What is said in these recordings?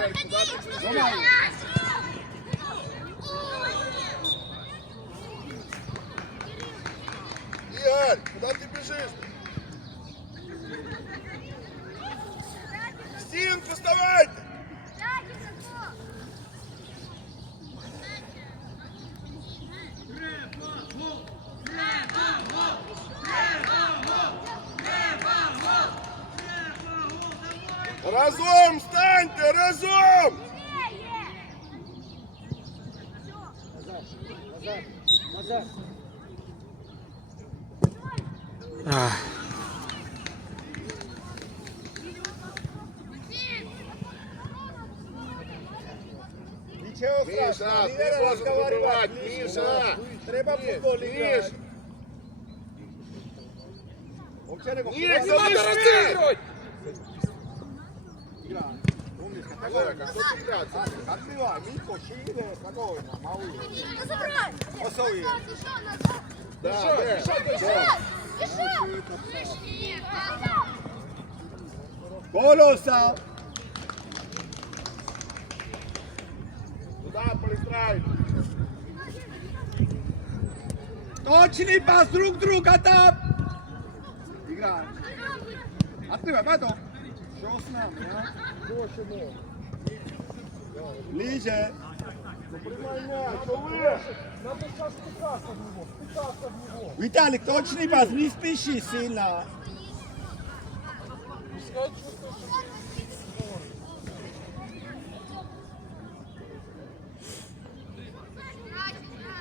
Игорь, куда ты бежишь? Стенку вставайте! Разом встаньте, разом! Ах, Ничего Миша, страшного, не ты надо должен разговаривать. забивать, Миша. Миша. Треба в футбол Миш. играть. Овчаренко, Нет, куда не ты надо играешь? Играй. Умничка, Олег, такой. а что ты играть? Открывай, Мико, шире, спокойно, малый. Забирай! Да. Колоса. Туда пристраивай. Точный пас друг друга там. Играй. Открывай, потом. Что с нами, а? Ближе. Виталик, точный пас, не спеши сильно.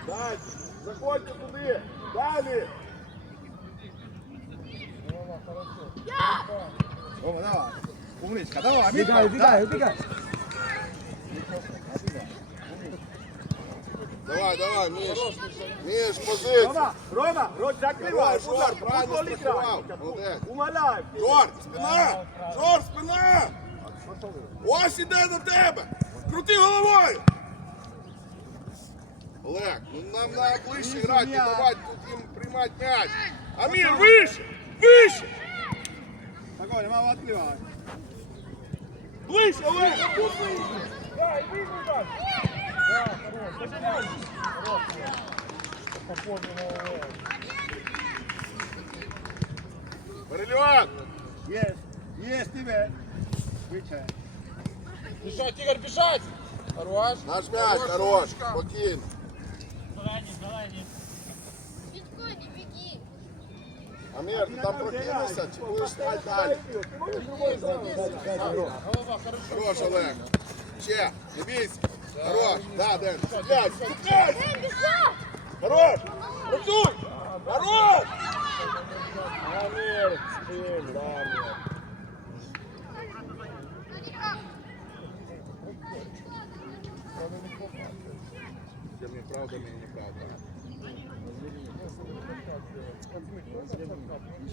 Дайте, заходьте туди. Далі. Рома, давай. Умничка, давай, Мико. Убегай, убегай, убегай. Давай, давай, Миш. Миш, позицію. Рома, Рома, Рот, закрывай, Жор, удар, правильно футбол страхував. играй. Молодець. Умоляю. Жор, спина! Жор, спина! Ось іде до тебе! Крути головою! Олег, ну нам на ближче грати, не давати тут їм приймати м'яч. Амір, вище! Вище! Спокойно, мама, открывай. Ближче, Олег! Перельот! Есть, есть тебе. Вычай. Бежать, Игорь, бежать! Хорош. Наш м'яч, хорош, спокійно. Спокойно, беги! Амір, ти там прокинувся, чи будеш стати далі? Хорош, Олег. Ще, не бійся. Хорош, да, Ден. Ступляй, ступляй! Эй, бежать! Хорош! Працюй! Хорош! Амір, спин, да, Амір. Теми правдами и неправдами.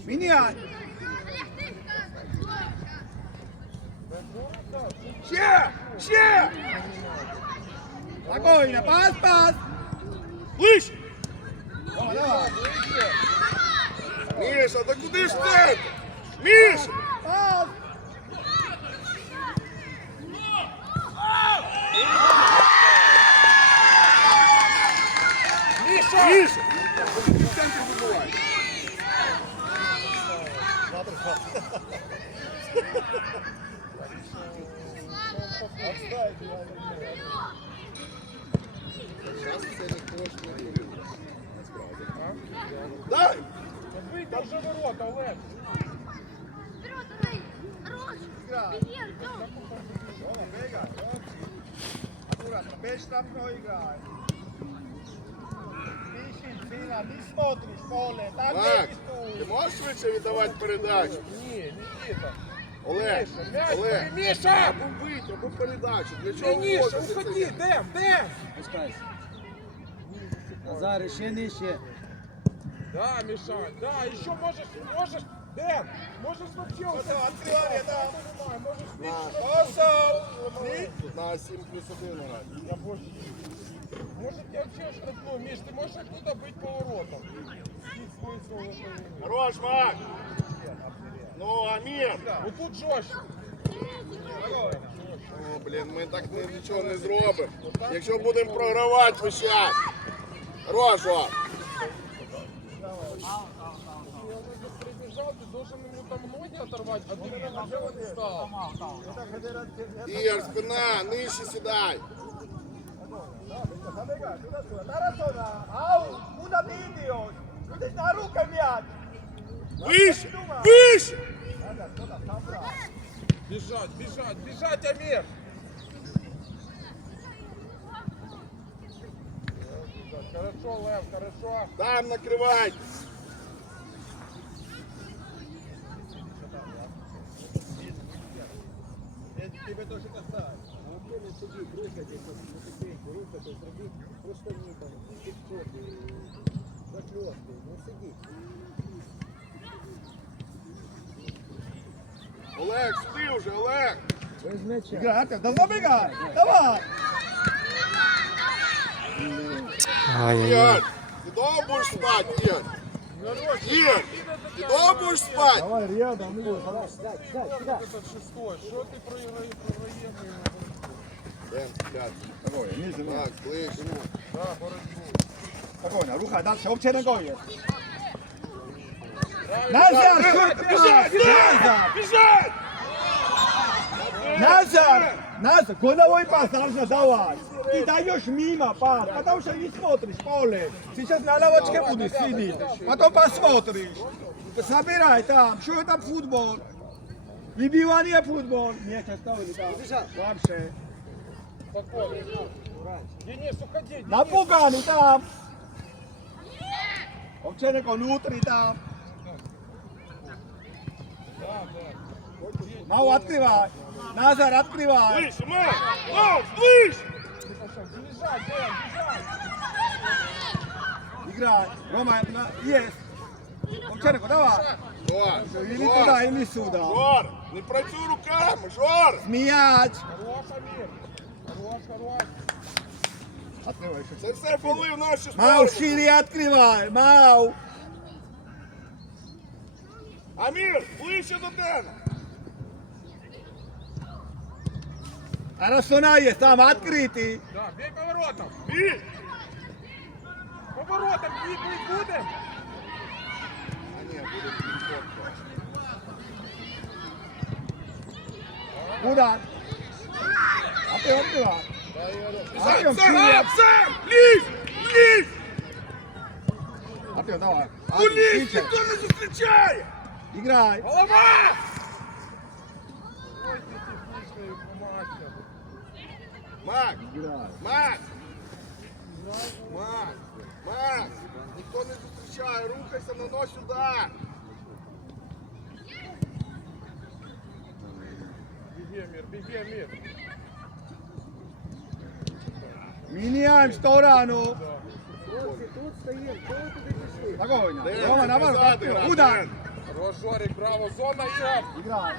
Меняй. Ще! Ще! Спокойно, пас, пас. Ближче! Рома, давай. Міша, да куди ж ти? Міша! Пас. Міша! Ти в центрі вибивай. Зараз Дай! Там же ворота, Олег. Вперед, Рэй! Хорош! Беги, Артем! Рома, бегай. Аккуратно, без штрафной играй. Сильно, не смотришь, поле. Там Макс, ти рисуй. можеш швидше віддавати передачу? Ні, Никита. Олег, м'яч, Олег, Миша! або бить, або передачу. Для чого це? уходи, Дем, Дем! Пускайся. Назар, ще нижче. Да, Мишань, да, еще можешь, можешь, Дэн, можешь вообще вот Все, открывай, да. понимаю, можешь бить. Косов. Ни- Тут на 7 плюс 1 грати. Я больше. Может я вообще штрафну, Миш, ты можешь оттуда быть поворотом. И смысл этого не Хорош, Макс! Ну, Амір! Вот тут жестче. О, блін, ми так ні- нічого не зробимо. Якщо будемо програвати весь час. Хорош, Влад. Ир, спина, нижче сідай. Выше, выше! Бежать, бежать, бежать, Амир! Хорошо, Лев, хорошо. Там накрывай. Тебе тоже касается. А вообще не сиди, брыхай здесь, на ступеньку, рука, то есть а роби, просто не там, заклепки, не ну, сиди. Олег, сиди уже, Олег! Без мяча. Игра, давно бегай! Давай! Ai, ai. Ian, te dou uma boa espada, Ian. Ian, te dou uma boa espada. Olha, Ian, dá uma boa espada. Ian, te dou uma boa espada. Ian, te dou uma boa espada. Ian, te dou uma boa espada. Ian, te dou uma Nazar, Nazar, Nazar, quando eu vou passar, já dá o ar. ti dáš mimo pás, pa tam už ani smotriš pole. Сейчас na lavačke budeš sidi, pa to pa smotriš. Sabiraj tam, čo je tam futbol. Vybývanie futbol. Nie, to stavili tam. Вообще. Napúkaný tam. Občanek vnútri tam. Mau, открывай. Назар, открывай. Слышь, Мау, Мау, слышь! Бежать, Дэн, бежать. Играй. Рома, на- есть. Овчаренко, давай. Жор, Или Жор, туда, или сюда. Жор, не працюй руками, Жор! Мяч. Хорош, Амир. Хорош, хорош. Открывай. Це все фоли в наші Мау, сторони. шире открывай. Мау. Амір, ближче до Она она есть, там открытый. Да, бей поворотом. Бей. Поворотом бить не будем. А не, будет Удар. Артем, удар. Артем, Сэр, лиз. лиф, лиф. Артем, давай. Артем, У лиф никто не зустрічає. Играй. Голова. Макс! Макс! Макс! Макс! Ніхто не зустрічає, рухайся, нанось удар! Беги, Мир, беги, Мир! Міняємо сторону! Тут стоїть, кого туди пішли? Такого ні. Рома, наоборот, удар! Хорош, Жорик, браво, зона є! Игра.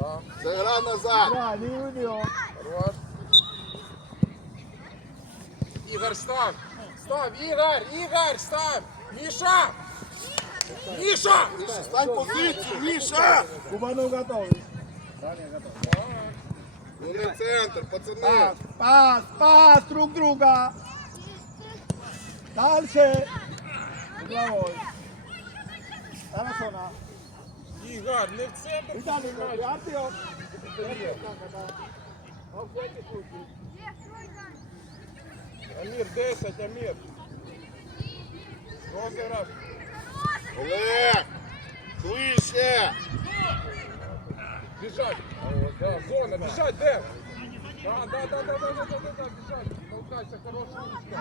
Да. Це гра назад! Игра, не уйдем! Хорош. Ігор, став! Став! Ігор! Ігор, став! Міша! Міша! Стань позицію! Міша! Кубанов готовий. Даня готовий. Не центр, пацани. Пас, пас, пас друг друга. Дальше. Угловой. Хорошо, на. Ігор, не в центр. Віталій, Артем. Артем. Артем. Артем. Артем. Амир, 10, Амир. Розыгрыш. Олег! Ближче! Бежать. Вот, да, зона, бежать, Дэн. Да, да, да, да, да, да, да, да, да, бежать. Толкайся, хорошая ручка.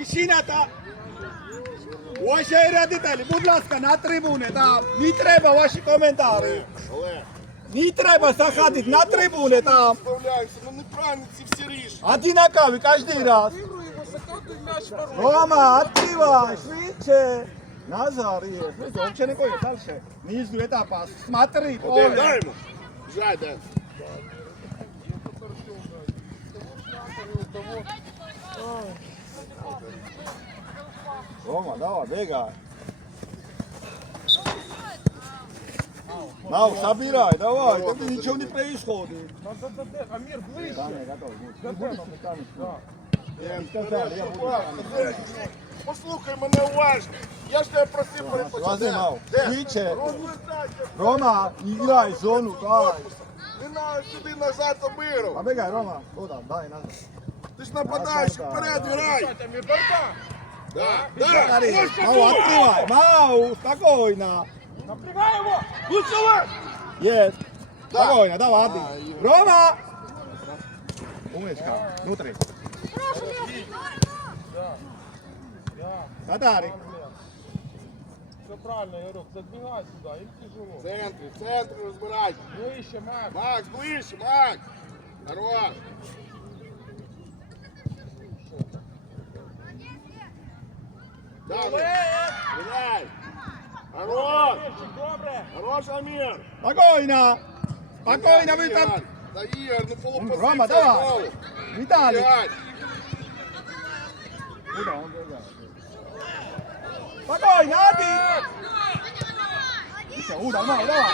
Ищи на та. Ваші родителі, будь ласка, на трибуни, там. Не треба ваші коментарі. Олег! Їй треба заходити на трибуни там. Ну неправильно ці всі рішення. Одинакові кожен раз. Рома, відкривай, швидше. Назар, є. Ну, вообще не кое, дальше. Низ до етапа. Смотри, поле. Дай ему. Жай. Рома, давай, бегай. Мау, собирай, давай, тут ничего не происходит. Надо до Дена. Амір, ближче. готов. До Дена. Да. Ден, вперед, чувак, Ден, Послухай мене уважно. Я ж тебе просив Возьми, перепочати. Мау, Ден, швидше. розвертайся. Рома, играй зону, давай. Не надо сюди назад обиру. Побегай, Рома. Куда? Дай, назад. Ти ж нападаєш, Да, да, вперед грай. Бежать, Амір, борьба. Да, Смотри, да, ось Мау, тут. открывай. Мау, спокойно. Напрягай его. Лучше Есть. Спокойно, давай, А, ты. Рома! Умничка, внутри. Да. Да. Татарик. Все правильно, Ярок. Забегай сюда. Им тяжело. В центрі, в центрі розбирай. Ближче, Макс. Макс, ближче, Макс. Хорош. Далі. Гуляй. Хорош. Мальчик, добре. Хорош, Амір. Спокойно. Спокойно, вы там. Ігор, Та Ігор, ну полупозиція Рома, давай. знову. Виталик. П'ять. Куда он бегает? Спокойно, а ты? Все, Уда, Мау, давай.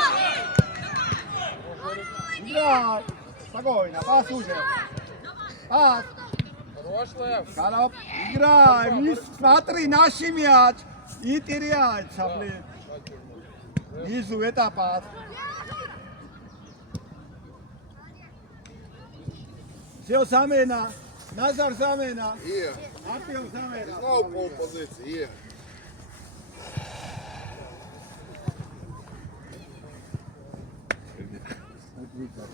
Играй. Спокойно, пас уже. Пас. Хорош, Лев. Короб. Играй. Не смотри, наши мяч. И теряется, блин. Isso, eita passa. Seu zamena, Nazar zamena. Ie. Apio zamena. Znao po poziciji, ie.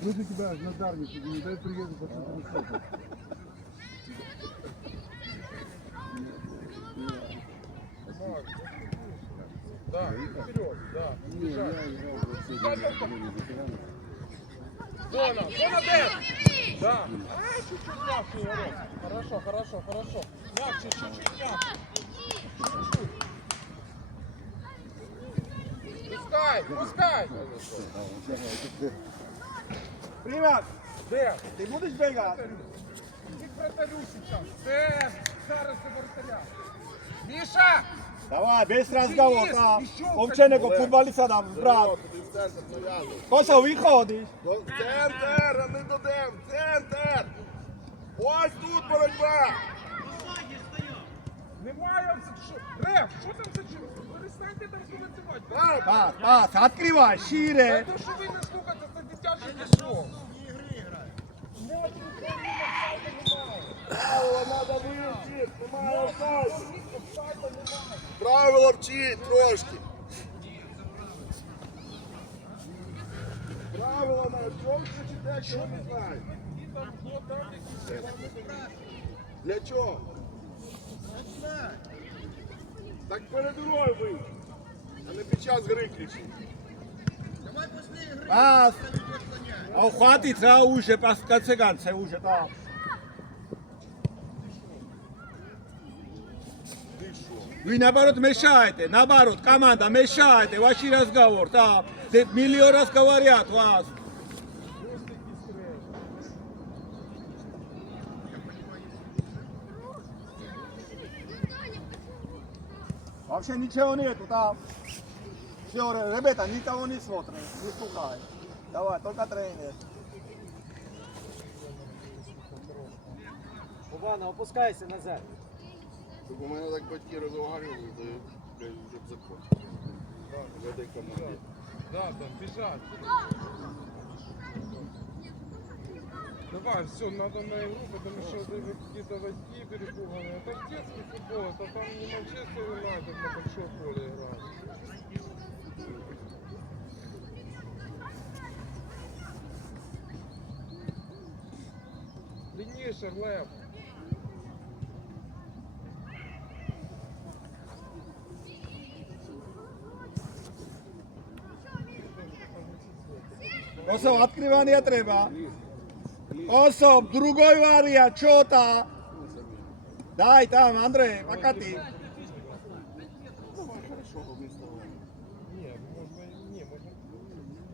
Ljudi ti baš na darmi, ti mi daj prijedu pa ću ti Да, вперед. Да. Не, я играл в ветеранов. Зона. Зона Дэн. Да. А, чуть-чуть мягче, Ярок. Хорошо, хорошо, хорошо. Мягче, чуть-чуть мягче. Пускай, пускай. Привет. Дэн, Ты будешь бегать? к вратарю сейчас. Дэн, зараз ти вратаря. Миша! Давай, без разговора. Денис, там. еще Овченко, футболиста там, брат. Знову тобі в центр нав'язуй. Коса, виходиш. До- В центр, а не до дем, в центр. Ось тут боротьба. Немає що. Реф, що там за чим? Перестаньте там працювати. Так, Пас, пас, открывай, шире. Та то, що ви не слухаєте, це дитячий пішов. правила треба вивчити, немає офсайду. Правила вчіть трошки. Правила на чому кричите, якщо ви не знаєте? Для чого? Так перед грою вийти, а не під час гри кричіть. Пас. А хватит, треба уже, пас, в конце концов, уже, да. Вы наоборот мешаете, наоборот, команда мешаете, ваши разговор, там, Ты миллион раз говорят вас. Вообще ничего нету там. Все, ребята, никого не смотрят, не слухай. Давай, только тренер. Івана, опускайся назад. Так у мене так батьки розговорювали, то я блядь, вже б закончив. В этой команде. Да, там, бежать. Давай, все, надо на игру, потому что это какие-то войски перепуганные. Это ж детский футбол, это там не Манчестер Юнайтед на большое поле играет. Длиннейший Osob otkrivanja treba. Osob, drugoj varija, čota. Daj tam, Andrej, pakati.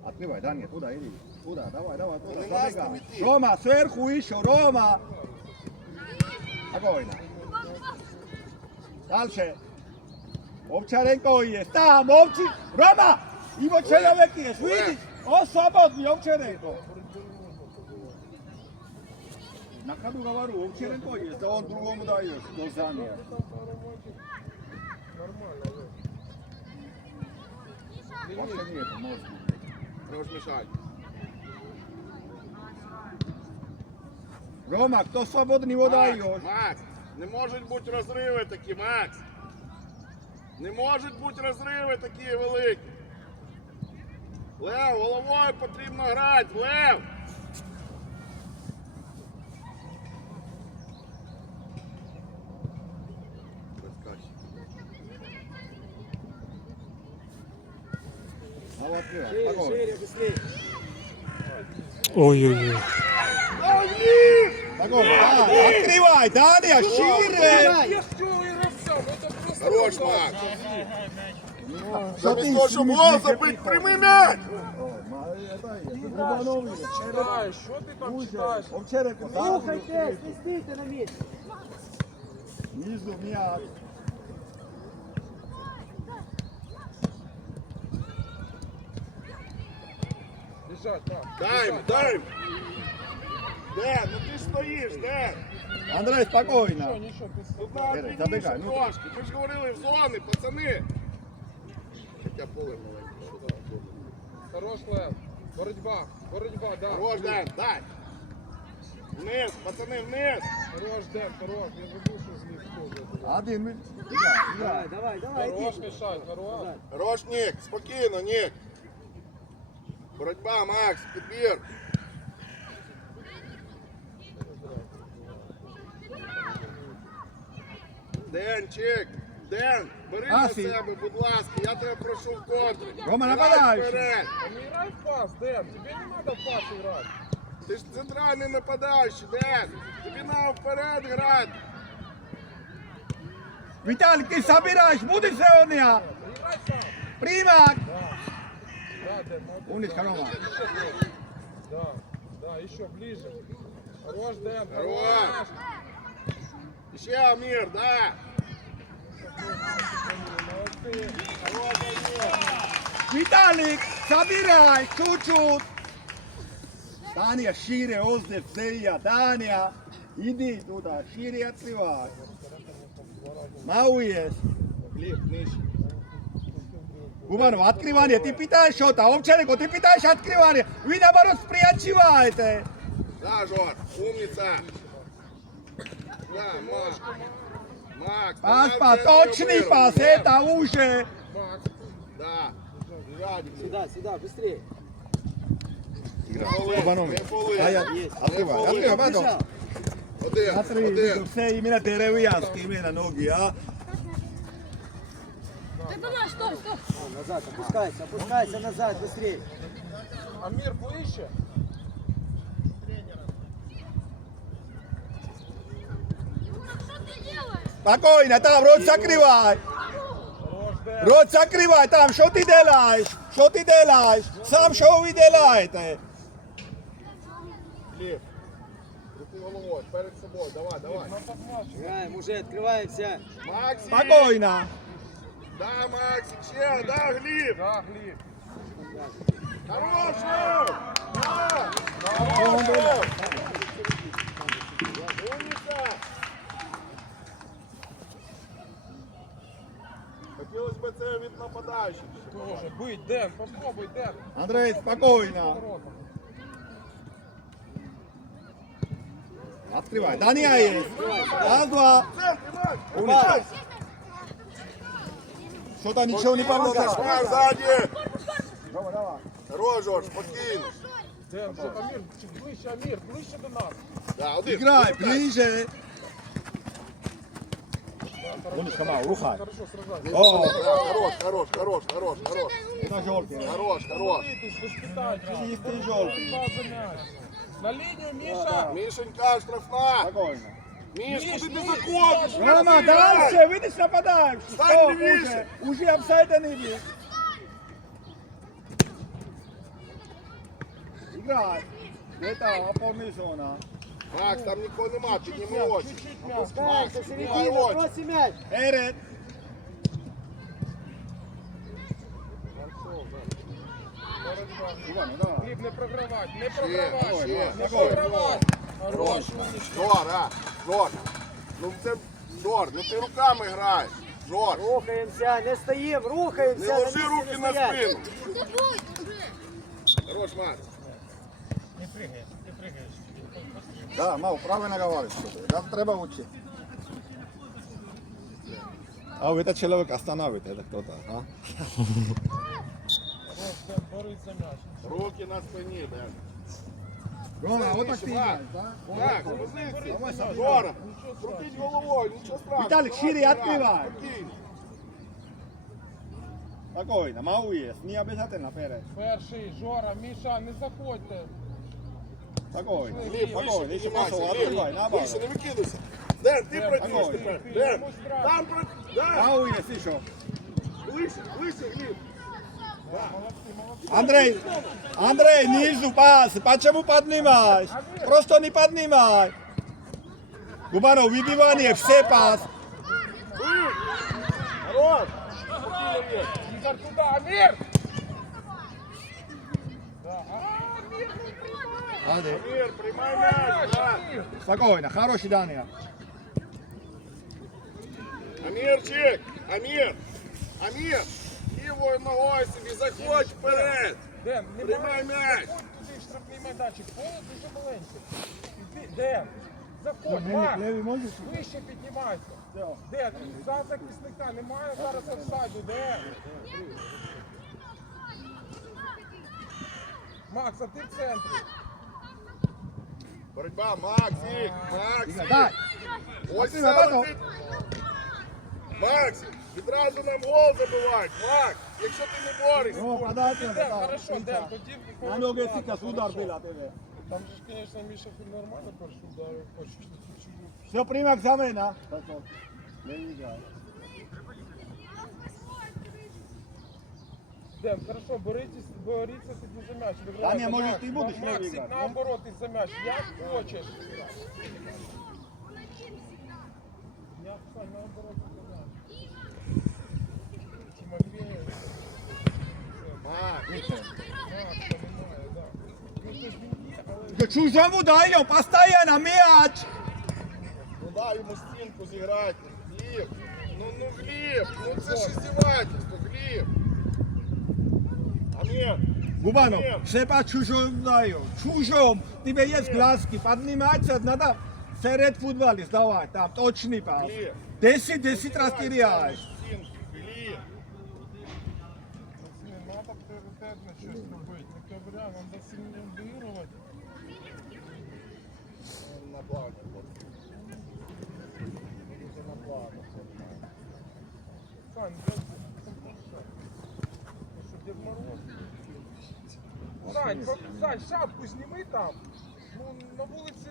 Otkrivaj, Danje, tuda idi. Tuda, davaj, davaj, tuda, zabega. Roma, sverhu išo, Roma. Agojna. Dalše. Ovčarenko je, tam, ovči, Roma! Ivo Čeljavek je, vidiš? 어, 쏴봐, 영채네, 이거. 낙하도가 바로 옥체는 거예요. 저 누구보다 이 노산이야. Вообще нет, можно. Можешь мешать. Рома, хто свободний вода його? Макс, не можуть бути розриви такі, Макс. Не можуть бути розриви такі великі. Лев, головою потрібно грати, Лев! Ой-ой-ой. Открывай, Даня, шире. Хорош. Макс! Что ты Замість того, щоб смішний, гол як забити, ти- прямий м'яч! Читай, что ты там читаешь? Овчаренко, Рухайтесь, не стійте на місці. Низу, мяч. Бежать, да. Дай йому, дай йому! Ден, ну ти ж стоїш, Ден! Андрей, спокойно. Ничего, ничего, ты Тут треба Бери, дрібніше забігай, ну. трошки. Ми ж говорили в зони, пацани! Хоча поле маленьке, що там? Хорош, Лев. Боротьба, боротьба, да. Хорош, Ден, дай! Вниз, пацани, вниз! Хорош, Дэн, хорош. Я что злит тоже. Один, ми-. Давай, давай, давай, Хорош мешать, хорош. Хорош, Нік, спокійно, Нік! Боротьба, Макс, підбір! Денчик, Ден, бери на Асі. себе, будь ласка, я тебе прошу в контрі. Рома, Грай нападаючий. вперед. А не играй в пас, Дэн. Тебе не надо в пас играть. Ти ж центральний нападаючий, Ден. Тобі треба вперед грати. Виталик, ты собираешь, будешь сегодня? Играй сам. Примак. Да, Дэн, молодец. Умничка, Да, Рома. еще ближе. Да, да, еще ближе. Хорош, Дэн, Хорош. хорош. Ще Амір, да. Vitalik, sabiraj, čučut! Danija šire, ozde, zelja, Danija. Idi, Duda, širi ja trivaj. Mauješ. Gubano, otkrivanje, ti pitajš o ta, uopće nego ti pitajš otkrivanje. Vi da baro sprijačivajte. Da, Žor, umnica. Da, možda! Макс, Пас, давай пас, это уже. Макс. Да. Сюда, сюда, быстрее. А я, открывай, открывай. Бежал. Один, Смотри, все именно деревянские, именно ноги, а. Давай, стой, стой. Назад, опускайся, опускайся назад, быстрее. Амир, ближе. Что ты Спокойно, там рот Дэн. Рот закрывай, там, что ты делаешь? Что ты делаешь? Сам что вы делаете? Гліб. Крути головою, перед собою. Давай, давай. Играем, уже открываемся. Максик. Спокойно. Да, Максик, ще, да, Гліб. Да, Глеб. Хорош, Лев. Да. Хорош, Хотілося б це від нападаючих. Тоже быть, Дэн, попробуй, Дэн. Андрей, спокойно. Воротам. Открывай. Дания есть. Раз, два. Умница. Что-то ничего не помогает. Макс, сзади. Рома, давай. Хорош, Жорж, спокійно. Дэн, что, Амир, чуть ближе, Амир, ближе до нас. Да, один. Играй, Один. ближе. Умничка, мал, рухай. Хорошо, сражайся. О, Хорош, хорош, хорош, хорош, хорош. это желтый. Хорош, хорош. Выйдешь, воспитать. Чистый желтый. База мяч. На линию, Миша. Мішенька, штрафна. Спокойно. Міш, Міш, куди ти Міш, заходиш? Рома, Грай. дальше, видишь, нападающий. Стань Стоп, левее. уже, уже обсайденный бил. Играй. Это опорная зона. Макс, там нікого нема, підніми очі. Чуть-чуть мяч. Опускайся, Макс, середина, давай, Лодь. бросай мяч. Эрет. Боротьба. Иван, давай. Гліб, не програвати, не Ще, програвати. ще, Не ще. програвати. Хорош. Жор, а, Жор. Ну це, Жор, ну ти руками граєш. Жор, Рухаємося, не стоїмо, не рухаємося. ложи місці руки не на стоять. спину. Забудь уже. Хорош, Макс. Да, мав, правильно говориш. Да, треба учити. А вы этот человек остановит, это кто-то, а? Борись за м'яч. Руки на спині, Ден. Рома, Це отак вище, ти Макс. граєш, да? Так, позиція. Жора, крутить головою, нічого страшного. Віталік, Давай, шире грай, відкривай. спокійно. Спокойно, Мау есть, не обязательно вперед. Перший, Жора, Міша, не заходьте. Спокойно, Гліб, вище спокойно, если піднімайся, пошел, Гліб, открывай, вище, наоборот. не викидуйся. Ден, ти працюєш спокійно. тепер. Ден, Йому страшно. там працюєш. Ден, Мау есть еще. ближче, ближче, Гліб. Молодці, молодці. Андрей, Андрей, низу пас, почему поднимаешь? Просто не поднимай. Губанов, выбивание, все пас. Хорош. Спокійно, приймай! Андрей, Амір, приймай м'яч. да. Амір! спокойно, хороший Даня. Амірчик, Амір, Амір, лівою ногою собі заходь вперед. Ден, не Приймай м'яч. Заходь туди в штрафний майданчик. Поле дуже маленький. Іди, Ден, заходь, Мельник, Макс. левый можешь? Вище піднімайся. Ден, за захисника немає зараз офсайду, Ден. Макс, а ти в центрі. Боротьба, Максик, Максик. Ось це летить. Максик, відразу нам гол забивають. Макс, якщо ти не борешся. Ну, подайте, хорошо, Ден, тоді На ноги сейчас удар был от тебя. Там же, конечно, Миша нормально перший ударив, хочеш чуть-чуть. Все, прima экзамена. Левый играет. Ден, хорошо, борітесь, боріться тоді за м'яч. Та ні, може, ти будеш Макс, левий Максик, грати, наоборот, ти за м'яч. Як хочеш. Я, Сань, наоборот, ти за м'яч. Тимофей. Макс, Макса немає, да. Ну, то ж він є, але... Да чужому дай ему постоянно мяч. ну дай йому стінку зіграти. Гліб, ну, ну Гліб, ну це ж издевательство, Гліб. Амір, Губанов, Нет. все по чужому даю. Чужом. Тебе есть глазки. Подниматься надо серед футболист. Давай, там точный пас. Глеб. Десять, десять раз теряешь. стінку, Гліб. Не треба пріоритетно щось робити. Не ковря, треба сильно вигравати. На плану. Сань, Сань, шапку зніми там. Ну, на вулиці...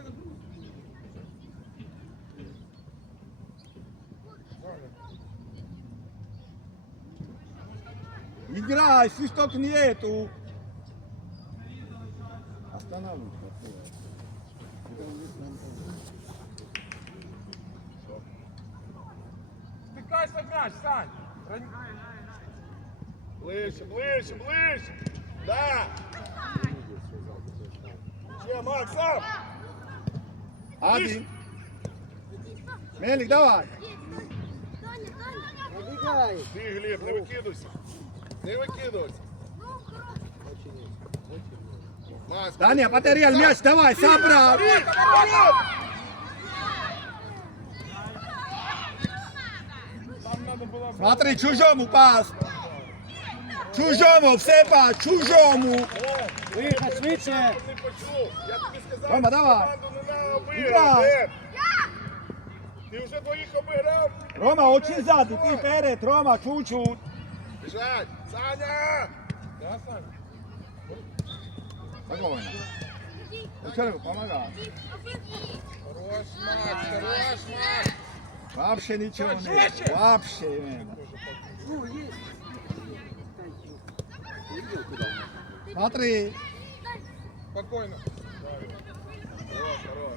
Играй, свисток нету. Останавливай. Стикайся в м'яч, Сань! Ближче, ближче, ближче. Да. Один. Мелик, давай. Пробігай. Ти, Гліб, не викидуйся. Не викидуйся. Макс, Даня, потерял мяч, давай, собрал. Смотри, чужому пас. Чужому, все пас, чужому. Вихід, швидше. не почув. Я тобі сказав, Рома, давай. команду не треба Играй. обіграти. Ти вже двоїх обіграв? Рома, очень сзади, ты вперед, Рома, чуть-чуть. Біжать. Саня! Да, Сань? Спокойно. Ученик, помогай. Хорош, Макс, хорош, Макс! Вообще ничего Чуть нет. жестче. Вообще нет. Ну, є. Смотри. Спокойно. Да, вот, хорош.